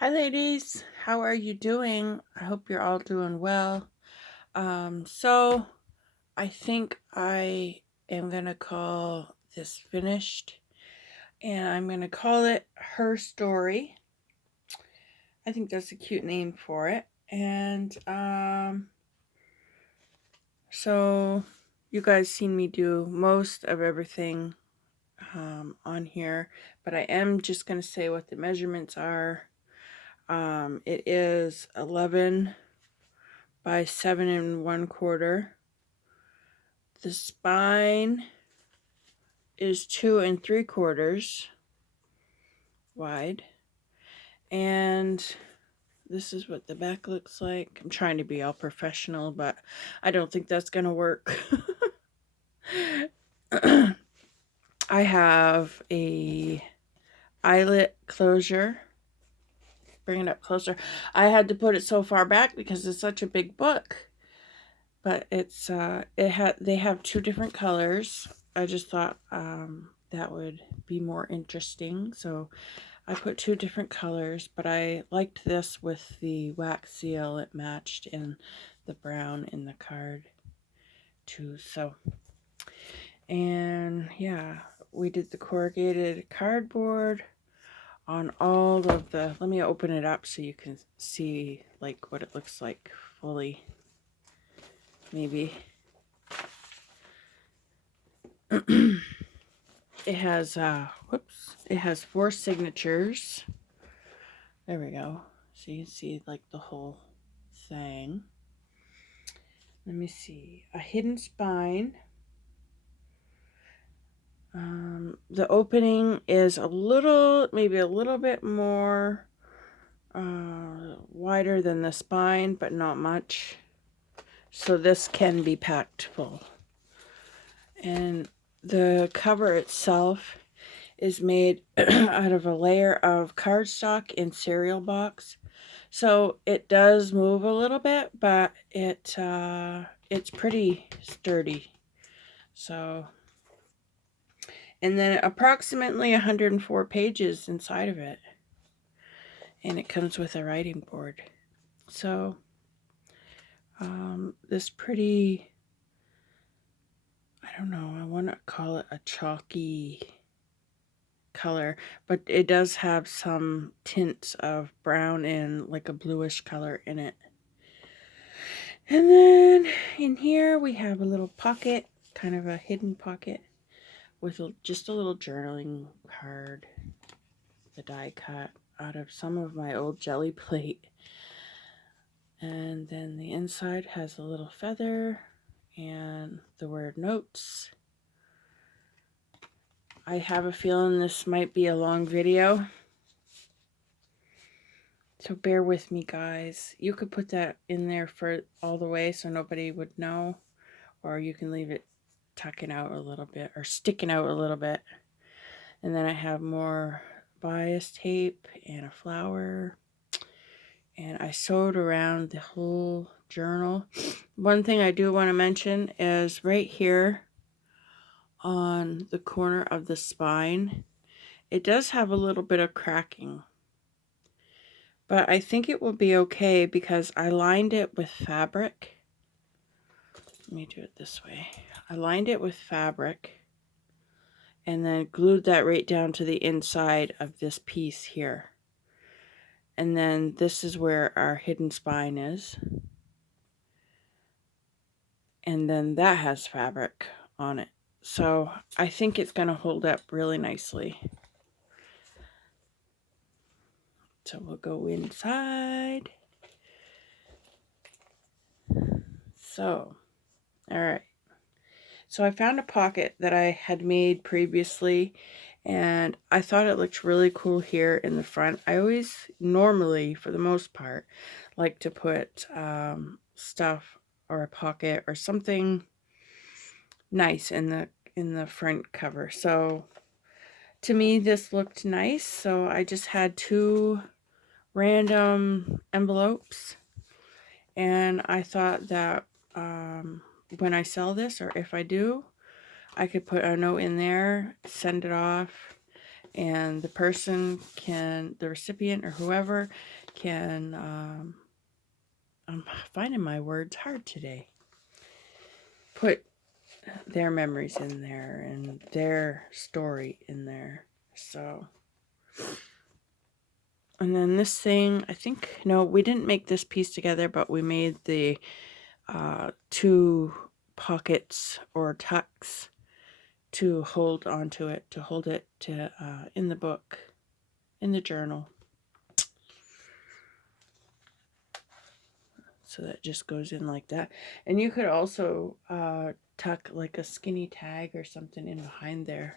Hi, ladies. How are you doing? I hope you're all doing well. So I think I am gonna call this finished, and I'm gonna call it Her Story. I think that's a cute name for it. And so you guys seen me do most of everything on here, but I am just gonna say what the measurements are. It is 11 by 7 1/4. The spine is 2 3/4 wide. And this is what the back looks like. I'm trying to be all professional, but I don't think that's going to work. I have a eyelet closure. Bring it up closer. I had to put it so far back because it's such a big book. But they have two different colors. I just thought that would be more interesting, so I put two different colors. But I liked this with the wax seal; it matched in the brown in the card too. So, and yeah, we did the corrugated cardboard on all of the. Let me open it up so you can see like what it looks like fully. Maybe. It has it has 4 signatures. There we go. So you can see like the whole thing. Let me see. A hidden spine. The opening is maybe a little bit more wider than the spine, but not much. So this can be packed full. And the cover itself is made out of a layer of cardstock in cereal box. So it does move a little bit, but it's pretty sturdy. So, and then approximately 104 pages inside of it. And it comes with a writing board. So, this pretty, I don't know, I want to call it a chalky color, but it does have some tints of brown and like a bluish color in it. And then in here we have a little pocket, kind of a hidden pocket with just a little journaling card, the die cut out of some of my old jelly plate. And then the inside has a little feather and the word notes. I have a feeling this might be a long video, so bear with me, guys. You could put that in there for all the way so nobody would know, or you can leave it tucking out a little bit or sticking out a little bit. And then I have more bias tape and a flower, and I sewed around the whole journal. One thing I do want to mention is right here on the corner of the spine, it does have a little bit of cracking. But I think it will be okay because I lined it with fabric. Let me do it this way. I lined it with fabric and then glued that right down to the inside of this piece here. And then this is where our hidden spine is. And then that has fabric on it. So I think it's going to hold up really nicely. So we'll go inside. So, all right. So I found a pocket that I had made previously, and I thought it looked really cool here in the front. I always, normally, for the most part, like to put stuff or a pocket or something nice in the front cover. So to me, this looked nice. So I just had 2 random envelopes, and I thought that when I sell this, or if I do, I could put a note in there, send it off, and the person can, the recipient or whoever can, I'm finding my words hard today, put their memories in there and their story in there. So, and then this thing, I think, no, we didn't make this piece together, but we made the 2 pockets or tucks to hold onto it, to hold it to in the book, in the journal. So that just goes in like that. And you could also tuck like a skinny tag or something in behind there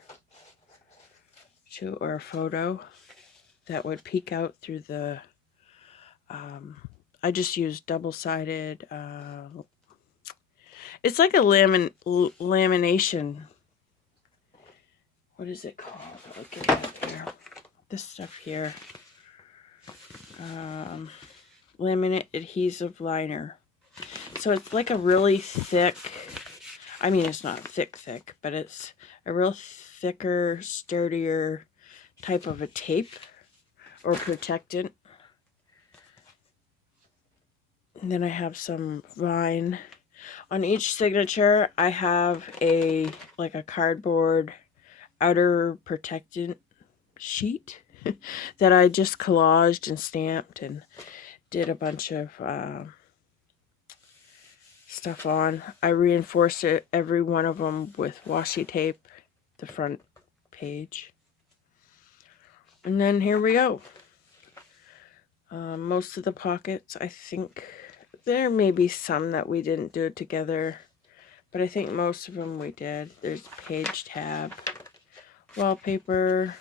too, or a photo that would peek out through the, I just used double-sided, it's like a lamination. What is it called? I'll get it up here. This stuff here. Laminate adhesive liner. So it's like a really thick, I mean it's not thick, but it's a real thicker, sturdier type of a tape or protectant. And then I have some vine. On each signature I have a like a cardboard outer protectant sheet that I just collaged and stamped and did a bunch of stuff on. I reinforced it, every one of them, with washi tape, the front page. And then here we go. Most of the pockets, I think, there may be some that we didn't do together, but I think most of them we did. There's a page tab, wallpaper.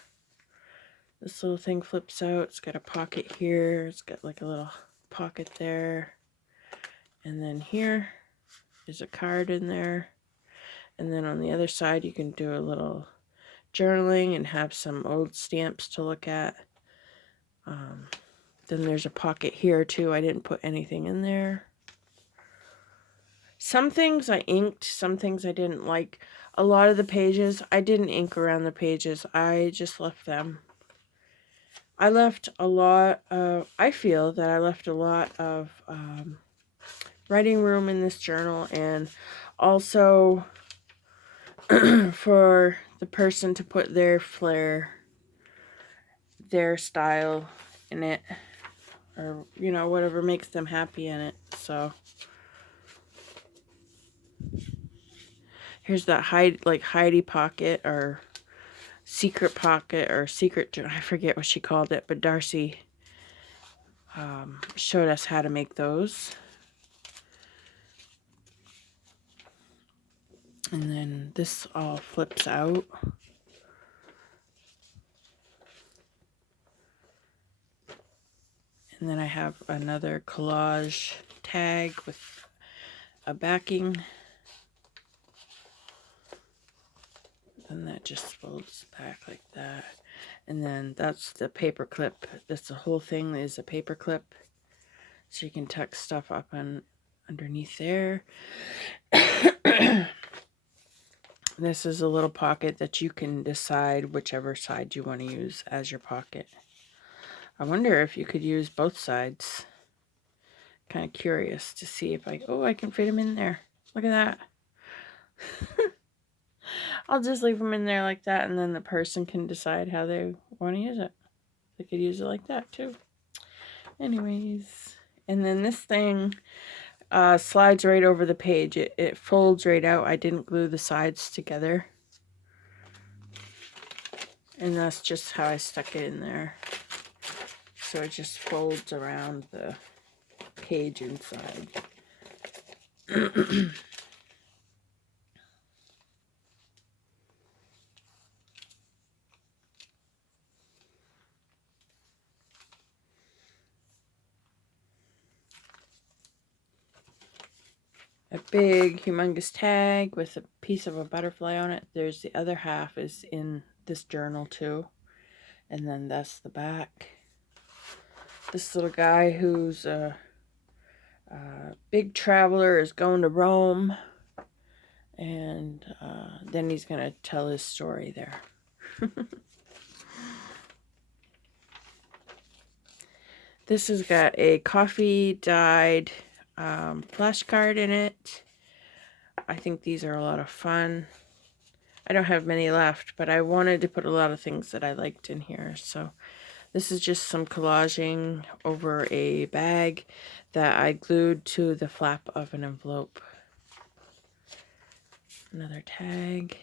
This little thing flips out. It's got a pocket here. It's got like a little pocket there. And then here is a card in there. And then on the other side, you can do a little journaling and have some old stamps to look at. Then there's a pocket here too. I didn't put anything in there. Some things I inked, some things I didn't like. A lot of the pages, I didn't ink around the pages. I just left them. I left a lot of, I feel that I left a lot of writing room in this journal, and also for the person to put their flair, their style in it, or, you know, whatever makes them happy in it. So here's that Heidi pocket, or secret pocket, or secret, I forget what she called it, but Darcy showed us how to make those. And then this all flips out. And then I have another collage tag with a backing. And that just folds back like that. And then that's the paper clip. That's the whole thing is a paper clip. So you can tuck stuff up underneath there. This is a little pocket that you can decide whichever side you want to use as your pocket. I wonder if you could use both sides. Kind of curious to see if I can fit them in there. Look at that. I'll just leave them in there like that, and then the person can decide how they want to use it. They could use it like that too. Anyways, and then this thing slides right over the page. It folds right out. I didn't glue the sides together. And that's just how I stuck it in there. So it just folds around the page inside. A big humongous tag with a piece of a butterfly on it. There's the other half is in this journal too. And then that's the back. This little guy who's a big traveler is going to Rome. And then he's going to tell his story there. This has got a coffee dyed flashcard in it. I think these are a lot of fun. I don't have many left, but I wanted to put a lot of things that I liked in here. So this is just some collaging over a bag that I glued to the flap of an envelope. Another tag.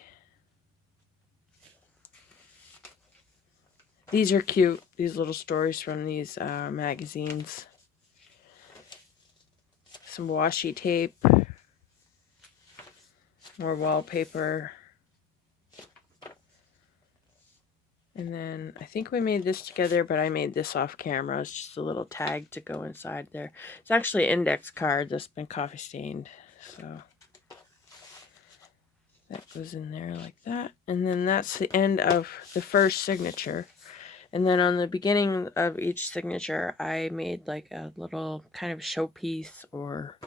These are cute, these little stories from these magazines. Some washi tape. More wallpaper. And then I think we made this together, but I made this off camera. It's just a little tag to go inside there. It's actually an index card that's been coffee stained. So that goes in there like that. And then that's the end of the first signature. And then on the beginning of each signature, I made like a little kind of showpiece or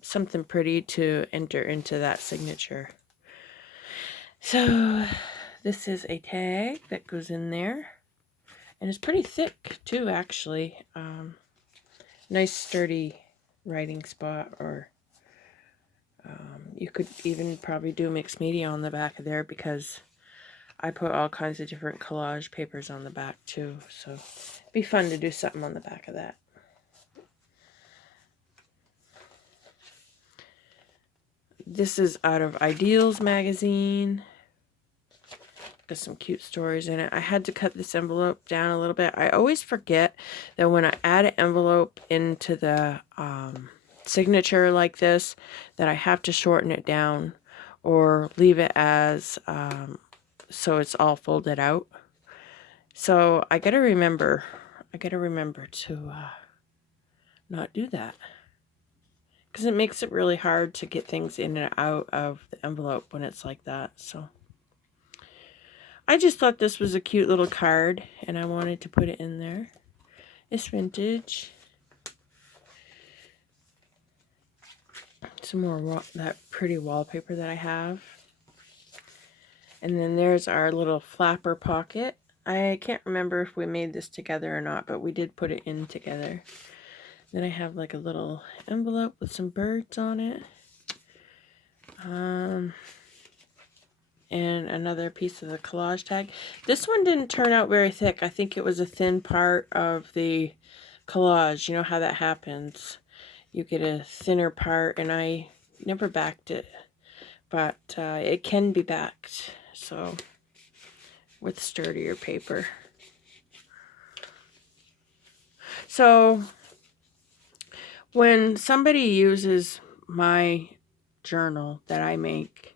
something pretty to enter into that signature. So this is a tag that goes in there. And it's pretty thick too, actually. Nice sturdy writing spot, or you could even probably do mixed media on the back of there, because I put all kinds of different collage papers on the back too. So it'd be fun to do something on the back of that. This is out of Ideals magazine. Got some cute stories in it. I had to cut this envelope down a little bit. I always forget that when I add an envelope into the signature like this, that I have to shorten it down or leave it as so it's all folded out. So I gotta remember to not do that, because it makes it really hard to get things in and out of the envelope when it's like that. So I just thought this was a cute little card, and I wanted to put it in there. It's vintage. Some more that pretty wallpaper that I have. And then there's our little flapper pocket. I can't remember if we made this together or not, but we did put it in together. Then I have like a little envelope with some birds on it. And another piece of the collage tag. This one didn't turn out very thick. I think it was a thin part of the collage. You know how that happens. You get a thinner part, and I never backed it. But it can be backed, so with sturdier paper. So when somebody uses my journal that I make,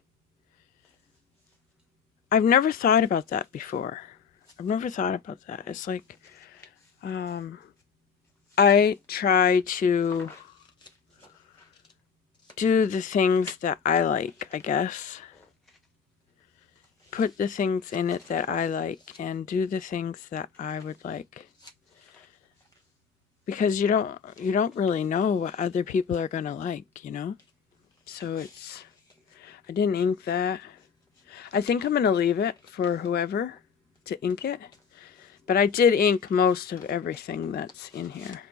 I've never thought about that before. I've never thought about that. It's like I try to do the things that I like, I guess. Put the things in it that I like and do the things that I would like. Because you don't really know what other people are going to like, you know? So I didn't ink that. I think I'm going to leave it for whoever to ink it. But I did ink most of everything that's in here.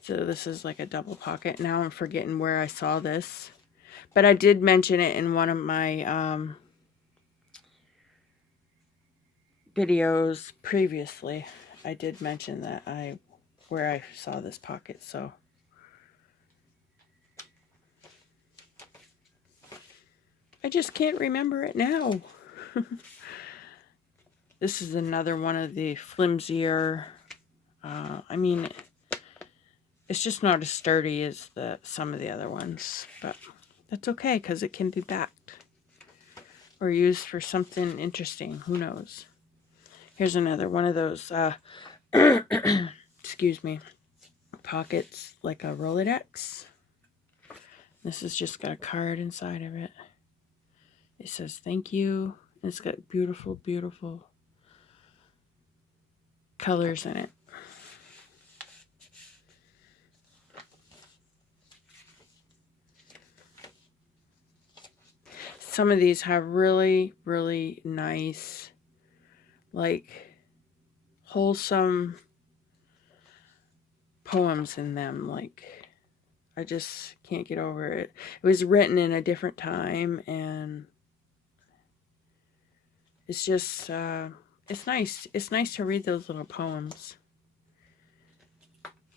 So this is like a double pocket. Now I'm forgetting where I saw this. But I did mention it in one of my videos previously. I did mention that where I saw this pocket, so. I just can't remember it now. This is another one of the flimsier, I mean, it's just not as sturdy as some of the other ones, but that's okay, because it can be backed or used for something interesting. Who knows? Here's another one of those, excuse me, pockets, like a Rolodex. This has just got a card inside of it. It says thank you. And it's got beautiful, beautiful colors in it. Some of these have really, really nice, like, wholesome poems in them. Like, I just can't get over it. It was written in a different time, and it's just, it's nice. It's nice to read those little poems.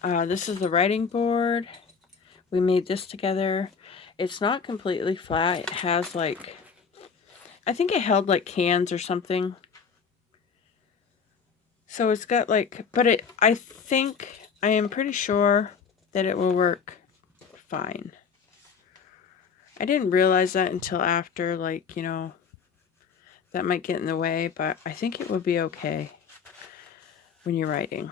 This is the writing board. We made this together. It's not completely flat. It has like, I think it held like cans or something. So it's got like, but I am pretty sure that it will work fine. I didn't realize that until after, like, you know, that might get in the way, but I think it will be okay when you're writing.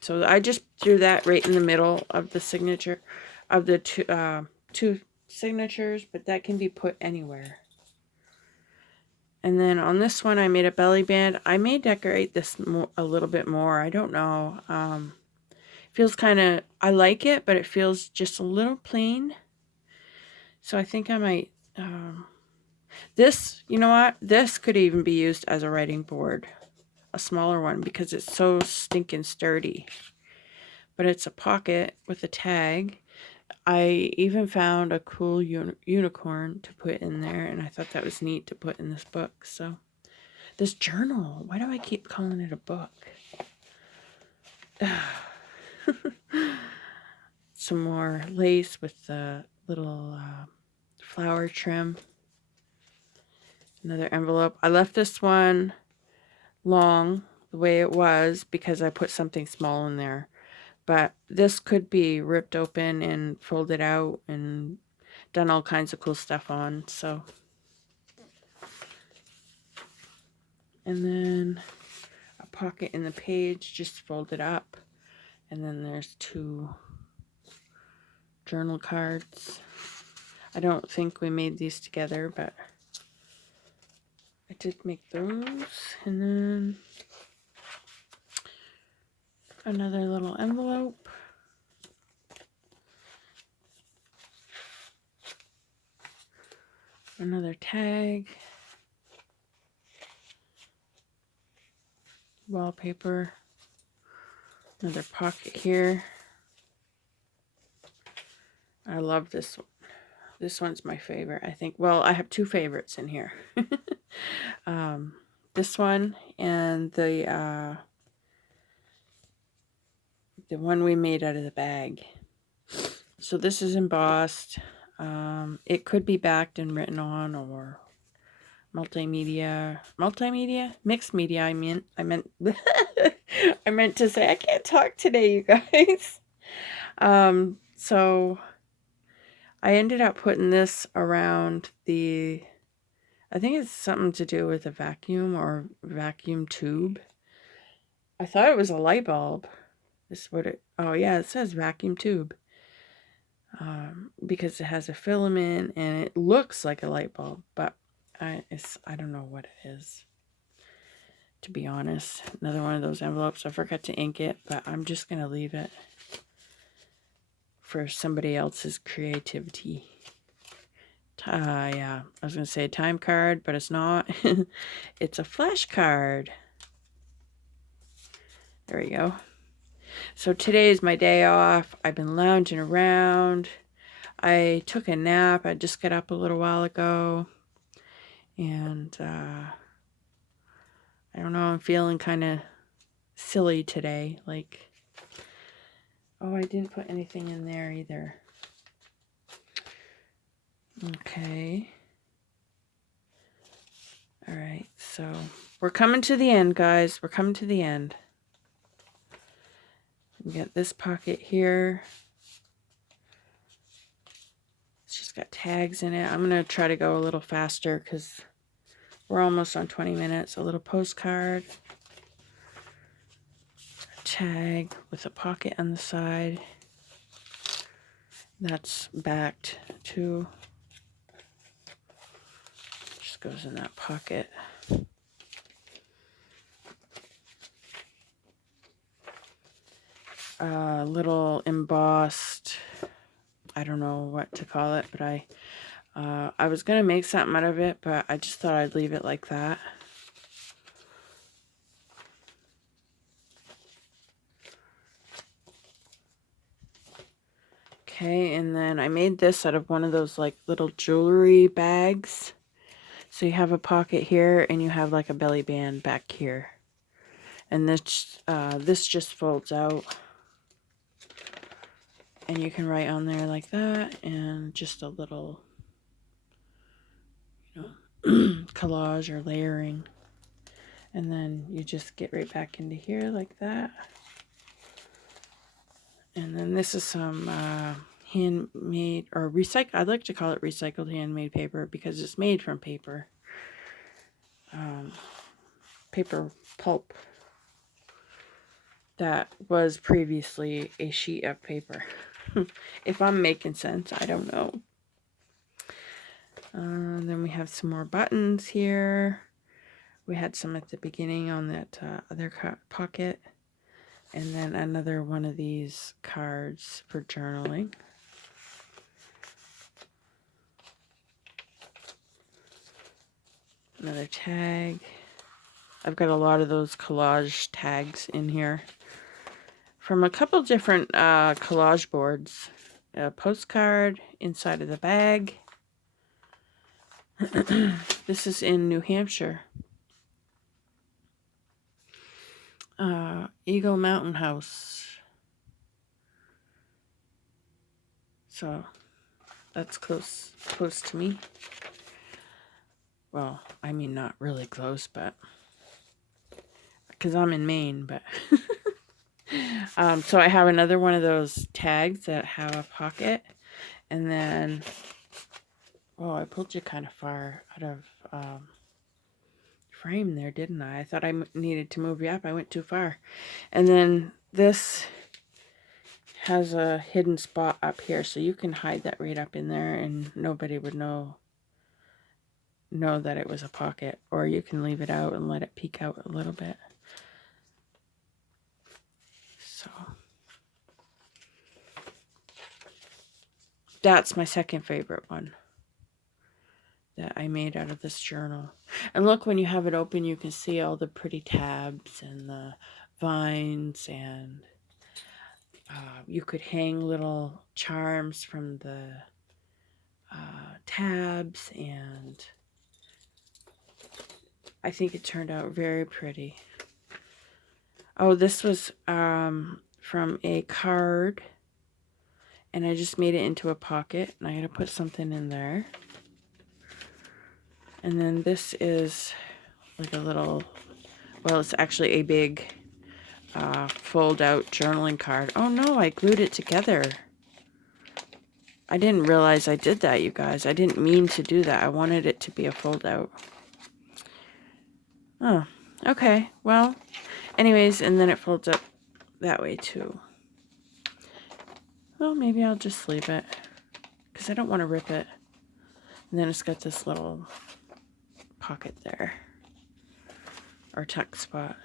So I just threw that right in the middle of the signature, of the two signatures, but that can be put anywhere. And then on this one, I made a belly band. I may decorate this a little bit more. I don't know. Feels kind of, I like it, but it feels just a little plain. So I think I might, this, you know what? This could even be used as a writing board. A smaller one, because it's so stinking sturdy. But it's a pocket with a tag. I even found a cool unicorn to put in there, and I thought that was neat to put in this book. So, this journal, why do I keep calling it a book? Some more lace with the little flower trim. Another envelope. I left this one long the way it was because I put something small in there. But this could be ripped open and folded out and done all kinds of cool stuff on. So, and then a pocket in the page, just folded up. And then there's 2 journal cards. I don't think we made these together, but I did make those. And then another little envelope. Another tag. Wallpaper. Another pocket here. I love this one. This one's my favorite, I think. Well, I have 2 favorites in here. This one and the one we made out of the bag. So this is embossed. It could be backed and written on, or multimedia, mixed media. I meant I meant to say, I can't talk today, you guys. So I ended up putting this around I think it's something to do with a vacuum or vacuum tube. I thought it was a light bulb. Oh yeah, it says vacuum tube. Because it has a filament and it looks like a light bulb, but I don't know what it is, to be honest. Another one of those envelopes. I forgot to ink it, but I'm just going to leave it for somebody else's creativity. Yeah, I was going to say a time card, but it's not. It's a flash card. There we go. So today is my day off. I've been lounging around. I took a nap. I just got up a little while ago. And I don't know, I'm feeling kind of silly today. Like, oh, I didn't put anything in there either. Okay. All right, so we're coming to the end, guys. We're coming to the end. We got this pocket here. It's just got tags in it. I'm going to try to go a little faster because we're almost on 20 minutes. A little postcard. A tag with a pocket on the side. That's backed too. Just goes in that pocket. Little embossed, I don't know what to call it, but I was gonna make something out of it, but I just thought I'd leave it like that. Okay, and then I made this out of one of those like little jewelry bags. So you have a pocket here and you have like a belly band back here. And this just folds out. And you can write on there like that, and just a little, collage or layering. And then you just get right back into here like that. And then this is some handmade or recycled. I'd like to call it recycled handmade paper because it's made from paper. Paper pulp that was previously a sheet of paper. If I'm making sense, I don't know. Then we have some more buttons here. We had some at the beginning on that other pocket. And then another one of these cards for journaling. Another tag. I've got a lot of those collage tags in here from a couple different collage boards. A postcard inside of the bag. This is in New Hampshire. Eagle Mountain House. So that's close to me. Well, I mean not really close, but because I'm in Maine, but so I have another one of those tags that have a pocket, and then I pulled you kind of far out of frame there, didn't I? I thought I needed to move you up. I went too far. And then this has a hidden spot up here, so you can hide that right up in there and nobody would know that it was a pocket, or you can leave it out and let it peek out a little bit. So that's my second favorite one that I made out of this journal. And look, when you have it open, you can see all the pretty tabs and the vines, and you could hang little charms from the tabs, and I think it turned out very pretty. Oh, this was from a card, and I just made it into a pocket, and I gotta put something in there. And then this is like a little, well, it's actually a big fold out journaling card. Oh no, I glued it together. I didn't realize I did that, you guys. I didn't mean to do that. I wanted it to be a fold out. Oh, okay. Well, anyways, and then it folds up that way too. Well, maybe I'll just leave it because I don't want to rip it. And then it's got this little pocket there, or tuck spot.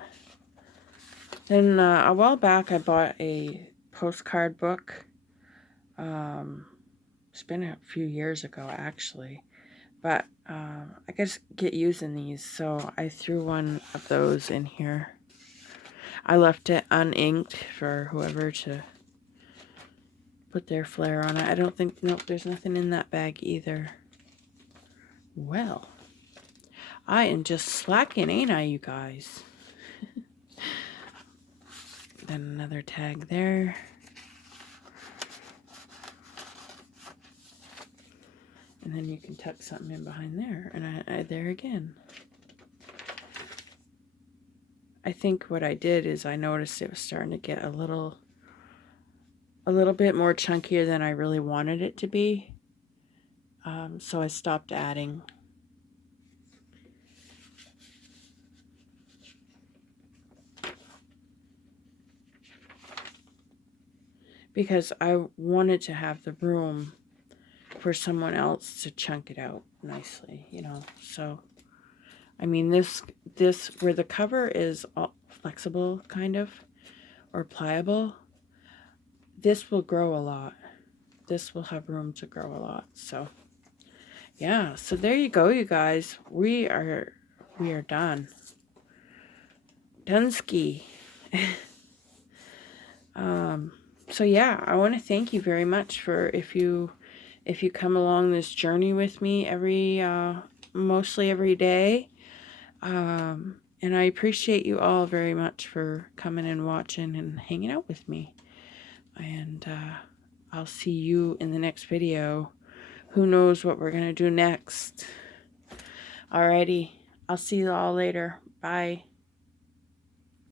Then a while back I bought a postcard book. It's been a few years ago actually, but I just get using these, so I threw one of those in here. I left it uninked for whoever to put their flair on it. I don't think, nope, there's nothing in that bag either. Well, I am just slacking, ain't I, you guys? Then another tag there. And then you can tuck something in behind there. And I there again. I think what I did is I noticed it was starting to get a little bit more chunkier than I really wanted it to be. So I stopped adding. Because I wanted to have the room for someone else to chunk it out nicely, you know. So, I mean, this where the cover is all flexible, kind of, or pliable, this will grow a lot. This will have room to grow a lot. So, yeah. So there you go, you guys. We are done. Dunsky. So yeah, I want to thank you very much for if you come along this journey with me mostly every day. And I appreciate you all very much for coming and watching and hanging out with me. And I'll see you in the next video. Who knows what we're going to do next. Alrighty. I'll see you all later. Bye.